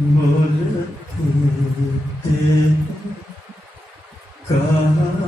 बोलते कहाँ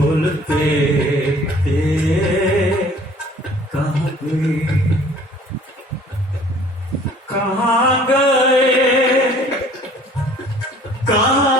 बोलते थे कहाँ गए कहाँ गए कहाँ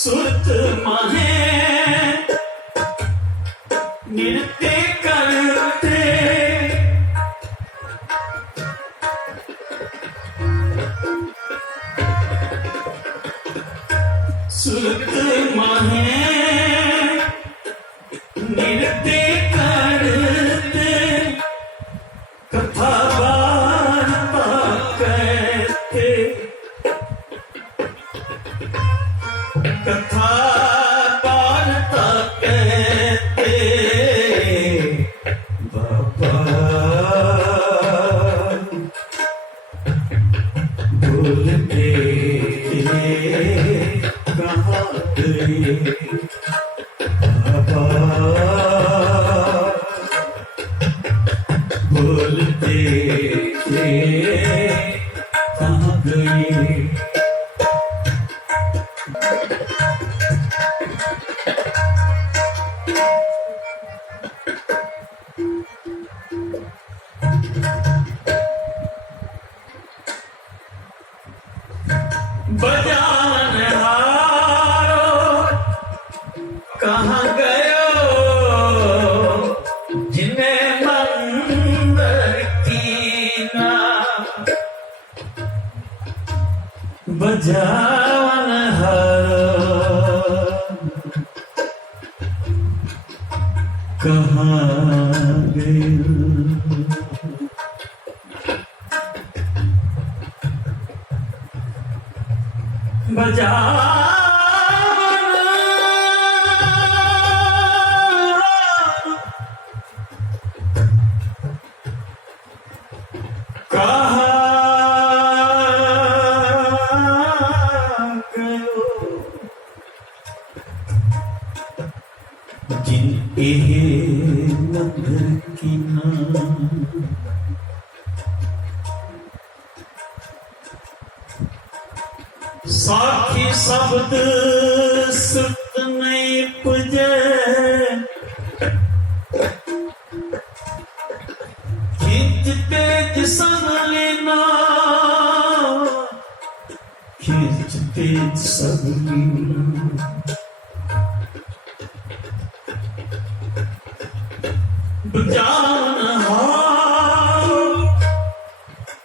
सुत महे नृत्य करते सुत महे बजान हारो कहाँ गयो जिन्हें मंदिर कीना बजावन कहाँ गयो बजावन ਇਹ ਮੰਦਰ ਕੀ ਸਾਖੀ ਸ਼ਬਦ ਸੁਤ ਨਹੀਂ ਪੁਜੇ। ਖਿੱਚ ਤੇਜ ਸੰਗ ਲੈਣਾ ਖਿੱਚ ਤੇਜ ਸੰਗ ਲੈਣਾ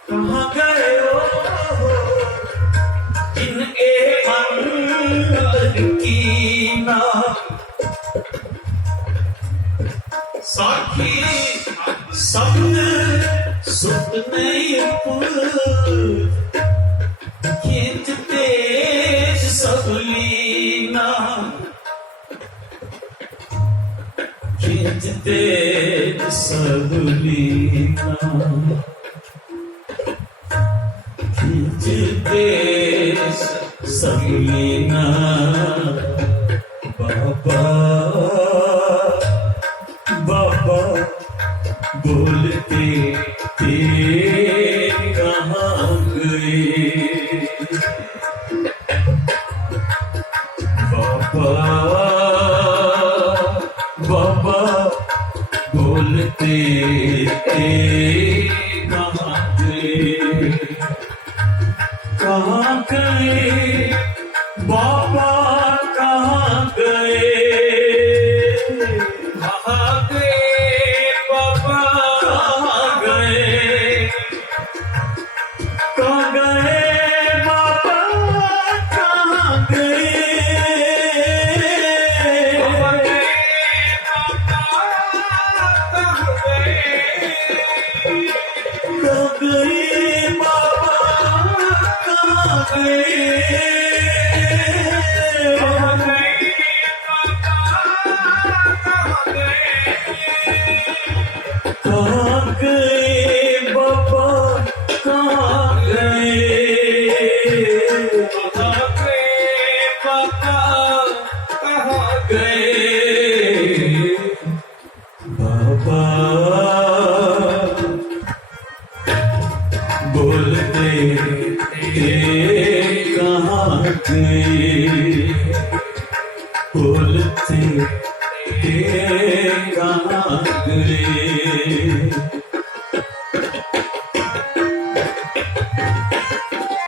कहाँ गए हो जिनके मन की ना साखी सपन सुपने खींचते सबलीना खींचते सबलीना देश सकीना बाबा बाबा बोलते तेरे कहाँ गए बाबा बाबा बोलते तेरे कहाँ गए कहाँ गए बाबा कहाँ गए बाबा बोलते थे कहाँ गए बोलते थे कहाँ गए